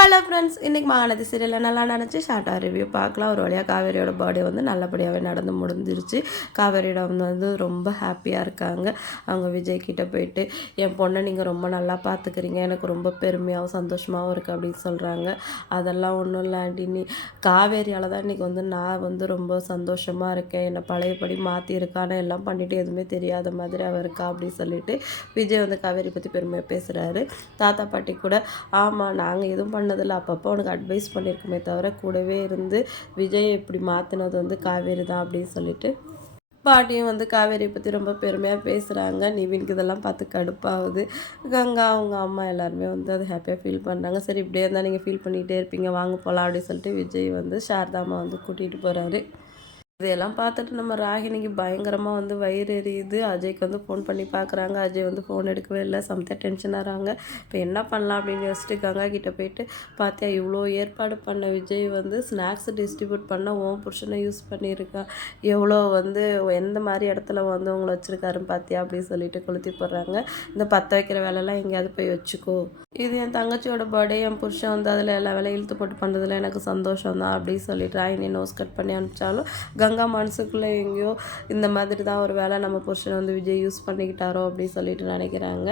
Hello friends இன்றைக்கி மகாநதி சீரியலில் நல்லா நினச்சி ஷார்ட்டாக ரிவ்யூ பார்க்கலாம். ஒரு வழியாக காவேரியோட பர்த்டே வந்து நல்லபடியாகவே நடந்து முடிஞ்சிருச்சு. காவேரியோட வந்து ரொம்ப ஹாப்பியாக இருக்காங்க. அவங்க விஜய் கிட்டே போயிட்டு என் பொண்ணை நீங்கள் ரொம்ப நல்லா பார்த்துக்கிறீங்க எனக்கு ரொம்ப பெருமையாகவும் சந்தோஷமாகவும் இருக்குது அப்படின்னு சொல்கிறாங்க அதெல்லாம் ஒன்றும் இல்லை ஆண்டி. நீ காவேரியால் தான் இன்றைக்கி வந்து நான் வந்து ரொம்ப சந்தோஷமாக இருக்கேன். என்னை பழையபடி மாற்றிருக்கான்னு எல்லாம் பண்ணிவிட்டு எதுவுமே தெரியாத மாதிரி அவள் இருக்கா? அப்படின்னு சொல்லிட்டு விஜய் வந்து காவேரி பற்றி பெருமையாக பேசுகிறாரு தாத்தா பாட்டி கூட ஆமாம் நாங்கள் எதுவும் பண்ண பண்ணதில்லை அப்பப்போ உனக்கு அட்வைஸ் பண்ணியிருக்குமே தவிர கூடவே இருந்து விஜய் இப்படி மாற்றினது வந்து காவேரி தான் அப்படின்னு சொல்லிட்டு பாட்டியும் வந்து காவேரியை பற்றி ரொம்ப பெருமையாக பேசுகிறாங்க நிவின்க்கு இதெல்லாம் பார்த்து கடுப்பாகுது. கங்கா அவங்க அம்மா எல்லாருமே வந்து அது ஹாப்பியாக ஃபீல் பண்ணுறாங்க சரி இப்படியே இருந்தால் நீங்கள் ஃபீல் பண்ணிகிட்டே இருப்பீங்க. வாங்க போகலாம் அப்படின்னு சொல்லிட்டு விஜய் வந்து சாரதாமா வந்து கூட்டிகிட்டு போகிறாரு இதையெல்லாம் பார்த்துட்டு நம்ம ராகினிக்கு பயங்கரமாக வந்து வயிறு எரியுது. அஜய்க்கு வந்து ஃபோன் பண்ணி பார்க்குறாங்க. அஜய் வந்து ஃபோன் எடுக்கவே இல்லை. சம்தியாக டென்ஷன் ஆகிறாங்க இப்போ என்ன பண்ணலாம் அப்படின்னு யோசிச்சுட்டு கங்கா கிட்டே போயிட்டு பார்த்தியா இவ்வளோ ஏற்பாடு பண்ண விஜய் வந்து ஸ்நாக்ஸ் டிஸ்ட்ரிபியூட் பண்ண ஓம் புருஷனை யூஸ் பண்ணியிருக்கான் எவ்வளோ வந்து எந்த மாதிரி இடத்துல வந்து உங்களை வச்சுருக்காருன்னு பார்த்தியா அப்படின்னு சொல்லிட்டு கொளுத்தி போடுறாங்க. இந்த பற்ற வைக்கிற வேலைலாம் எங்கேயாவது போய் வச்சுக்கோ. இது என் தங்கச்சியோட பர்த்டே என் புருஷன் வந்து அதில் எல்லா வேலையும் இழுத்து போட்டு பண்ணுறதுல எனக்கு சந்தோஷம் தான் அப்படின்னு சொல்லிட்டு ராயினி நோஸ் கட் பண்ணி அனுப்பிச்சாலும் கங்கா மனசுக்குள்ளே எங்கேயோ இந்த மாதிரி தான் ஒரு வேலை நம்ம புருஷனை வந்து விஜய் யூஸ் பண்ணிக்கிட்டாரோ அப்படின்னு சொல்லிட்டு நினைக்கிறாங்க.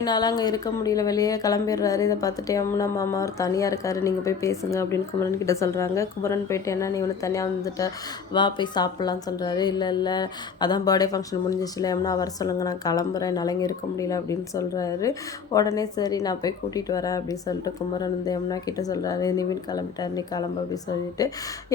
என்னால் அங்கே இருக்க முடியல. வெளியே கிளம்பிடுறாரு. இதை பார்த்துட்டு யமுனா மாமா அவர் தனியாக இருக்காரு. நீங்கள் போய் பேசுங்க அப்படின்னு குமரன் கிட்ட சொல்கிறாங்க குமரன் போயிட்டு என்ன நீ ஒன்று தனியாக வந்துட்ட? வா போய் சாப்பிட்லான்னு சொல்கிறாரு இல்லை இல்லை. அதான் பர்த்டே ஃபங்க்ஷன் முடிஞ்சிச்சுல. எம்னா வர சொல்லுங்க. நான் கிளம்புறேன். என்னால் இங்கே இருக்க முடியல. அப்படின்னு சொல்கிறாரு உடனே சரி நான் போய் கூட்டிகிட்டு வரேன். அப்படின்னு சொல்லிட்டு குமரன் வந்து யமுனா கிட்ட சொல்கிறாரு நிவின் கிளம்பிட்டார். நீ கிளம்பு. அப்படின்னு சொல்லிட்டு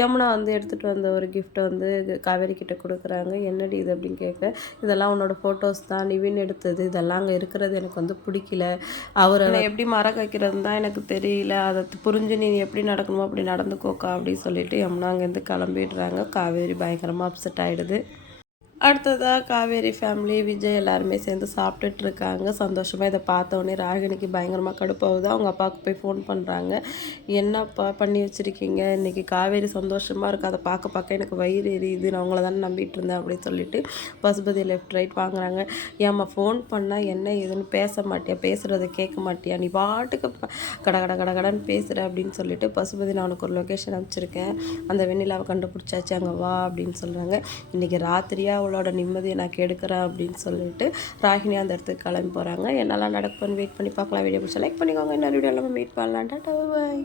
யமுனா வந்து எடுத்துகிட்டு வந்த ஒரு கிஃப்ட்டை வந்து காவேரி கிட்ட கொடுக்குறாங்க. என்னடி இது? அப்படின்னு கேட்க இதெல்லாம் உன்னோட ஃபோட்டோஸ் தான். நிவின் எடுத்தது. இதெல்லாம் அங்கே இருக்கிறது. எனக்கு வந்து பிடிக்கல. அவரை எப்படி மறக்க வைக்கிறது தான் எனக்கு தெரியல. அதை புரிஞ்சு நீ எப்படி நடக்கணுமோ அப்படி நடந்துக்கோக்கா அப்படின்னு சொல்லிட்டு யமுனா அங்கேருந்து கிளம்பிடுறாங்க. காவேரி பயங்கரமாக அப்செட் ஆகிடுது அடுத்ததாக காவேரி ஃபேமிலி விஜய் எல்லாருமே சேர்ந்து சாப்பிட்டுட்டு இருக்காங்க சந்தோஷமாக இதை பார்த்தோன்னே ராகினிக்கு பயங்கரமாக கடுப்பாகுது. அவங்க அப்பாவுக்கு போய் ஃபோன் பண்ணுறாங்க என்னப்பா பண்ணி வச்சுருக்கீங்க? இன்றைக்கி காவேரி சந்தோஷமாக இருக்குது அதை பார்க்க பார்க்க எனக்கு வயிறு எரியுது. நான் அவங்கள தானே நம்பிட்டு இருந்தேன் அப்படின்னு சொல்லிட்டு பசுபதி லெஃப்ட் ரைட் வாங்குறாங்க. ஏம்மா ஃபோன் பண்ணால் என்ன ஏதுன்னு பேச மாட்டியா? பேசுகிறத கேட்க மாட்டியா? நீ பாட்டுக்கு கட கட கட கடன்னு பேசுகிற அப்படின்னு சொல்லிட்டு பசுபதி நான் உனக்கு ஒரு லொக்கேஷன் அனுப்பிச்சிருக்கேன். அந்த வெண்ணிலாவை கண்டுபிடிச்சாச்சு. அங்கே வா அப்படின்னு சொல்கிறாங்க இன்றைக்கி ராத்திரியாக அவளோட நிம்மதியை நான் கெடுக்கிறேன் அப்படின்னு சொல்லிட்டு ராகினி அந்த இடத்துக்கு கிளம்பி போகிறாங்க என்னெல்லாம் நடக்குன்னு வெயிட் பண்ணி பார்க்கலாம். வீடியோ பிடிச்சா லைக் பண்ணிக்கோங்க. இன்னொரு வீடியோ எல்லாமே மீட் பண்ணலாம். டாட்டா பாய்